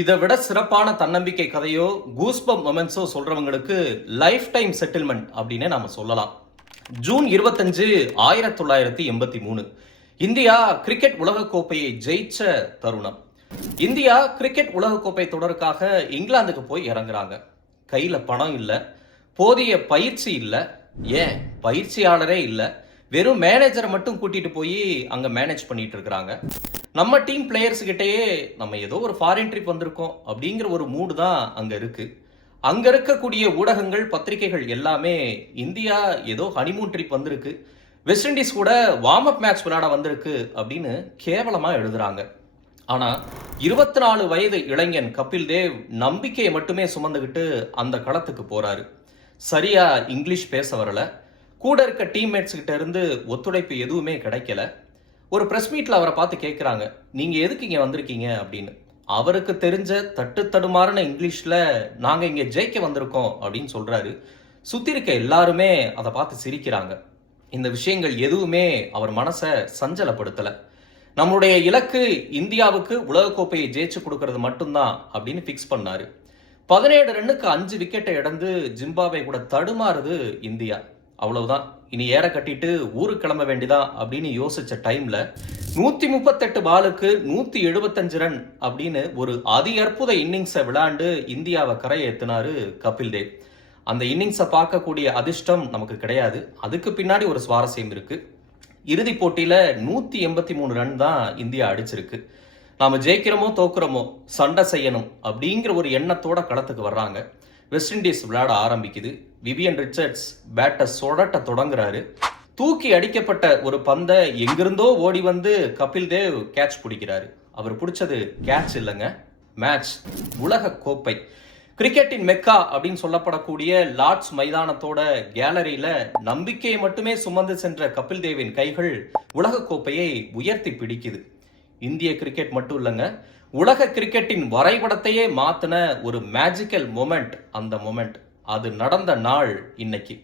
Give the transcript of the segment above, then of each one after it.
இதை விட சிறப்பான தன்னம்பிக்கை கதையோ கூஸ்பம் மொமெண்ட்ஸோ சொல்றவங்களுக்கு லைஃப் டைம் செட்டில்மெண்ட் அப்படின்னு நாம சொல்லலாம். ஜூன் 25, 1983 இந்தியா கிரிக்கெட் உலகக்கோப்பையை ஜெயிச்ச தருணம். இந்தியா கிரிக்கெட் உலகக்கோப்பை தொடருக்காக இங்கிலாந்துக்கு போய் இறங்குறாங்க. கையில பணம் இல்ல, போதிய பயிற்சி இல்ல, ஏன் பயிற்சியாளரே இல்ல, வெறும் மேனேஜரை மட்டும் கூட்டிட்டு போய் அங்க மேனேஜ் பண்ணிட்டு இருக்கிறாங்க. நம்ம டீம் பிளேயர்ஸ் கிட்டேயே நம்ம ஏதோ ஒரு ஃபாரின் ட்ரிப் வந்திருக்கோம் அப்படிங்கிற ஒரு மூடு தான் அங்க இருக்கு. அங்க இருக்கக்கூடிய ஊடகங்கள், பத்திரிகைகள் எல்லாமே இந்தியா ஏதோ ஹனிமூன் ட்ரிப் வந்திருக்கு, வெஸ்ட் இண்டீஸ் கூட வார்ம் அப் மேட்ச் விளையாட வந்திருக்கு அப்படின்னு கேவலமா எழுதுறாங்க. ஆனா 24 வயது இளைஞன் கபில் தேவ் நம்பிக்கையை மட்டுமே சுமந்துகிட்டு அந்த களத்துக்கு போறாரு. சரியா இங்கிலீஷ் பேச வரல, கூட இருக்க டீம்மேட்ஸ் கிட்ட இருந்து ஒத்துழைப்பு எதுவுமே கிடைக்கல. ஒரு பிரஸ் மீட்ல அவரை பார்த்து கேட்குறாங்க, நீங்க எதுக்கு இங்க வந்திருக்கீங்க அப்படின்னு. அவருக்கு தெரிஞ்ச தட்டு தடுமாறின இங்கிலீஷ்ல நாங்க இங்க ஜெயிக்க வந்திருக்கோம் அப்படின்னு சொல்றாரு. சுத்தி இருக்க எல்லாருமே அதை பார்த்து சிரிக்கிறாங்க. இந்த விஷயங்கள் எதுவுமே அவர் மனசை சஞ்சலப்படுத்தல. நம்மளுடைய இலக்கு இந்தியாவுக்கு உலகக்கோப்பையை ஜெயிச்சு கொடுக்கறது மட்டும்தான் அப்படின்னு பிக்ஸ் பண்ணாரு. 17 ரன்னுக்கு 5 விக்கெட்டை இழந்து ஜிம்பாப்வே கூட தடுமாறுது இந்தியா. அவ்வளவுதான், இனி ஏற கட்டிட்டு ஊருக்கு கிளம்ப வேண்டியதா அப்படின்னு யோசிச்ச டைம்ல 138 பாலுக்கு 175 ரன் அப்படின்னு ஒரு அதி அற்புத இன்னிங்ஸை விளையாண்டு இந்தியாவை கரையேற்றினாரு கபில் தேவ். அந்த இன்னிங்ஸை பார்க்கக்கூடிய அதிர்ஷ்டம் நமக்கு கிடையாது. அதுக்கு பின்னாடி ஒரு சுவாரஸ்யம் இருக்கு. இறுதி போட்டியில 183 ரன் தான் இந்தியா அடிச்சிருக்கு. நாம ஜெயிக்கிறோமோ தோக்குறோமோ சண்டை செய்யணும் அப்படிங்கிற ஒரு எண்ணத்தோட களத்துக்கு வர்றாங்க. வெஸ்ட் இண்டீஸ் விளையாட ஆரம்பிக்குது. விவியன் ரிச்சர்ட்ஸ் பேட்டை சொடட்ட தொடங்குறாரு. தூக்கி அடிக்கப்பட்ட ஒரு பந்தை எங்கிருந்தோ ஓடி வந்து கபில் தேவ் கேட்ச் பிடிக்கிறாரு. அவர் பிடிச்சது கேட்ச் இல்லைங்க, மேட்ச், உலக கோப்பை. கிரிக்கெட்டின் மெக்கா அப்படின்னு சொல்லப்படக்கூடிய லார்ட்ஸ் மைதானத்தோட கேலரியில நம்பிக்கையை மட்டுமே சுமந்து சென்ற கபில் தேவின் கைகள் உலக கோப்பையை உயர்த்தி பிடிக்குது. இந்திய கிரிக்கெட் மட்டும் இல்லைங்க, உலக கிரிக்கெட்டின் வரைபடத்தையே மாத்தின ஒரு மேஜிக்கல் மொமெண்ட் அந்த மொமெண்ட். அது நடந்த நாள் இன்னைக்கு.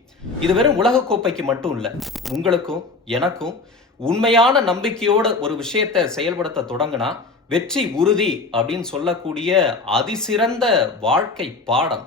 இது வெறும் உலக கோப்பைக்கு மட்டும் இல்ல, உங்களுக்கும் எனக்கும் உண்மையான நம்பிக்கையோட ஒரு விஷயத்தை செயல்படுத்த தொடங்கினா வெற்றி உறுதி அப்படின்னு சொல்லக்கூடிய அதிசிறந்த வாழ்க்கை பாடம்.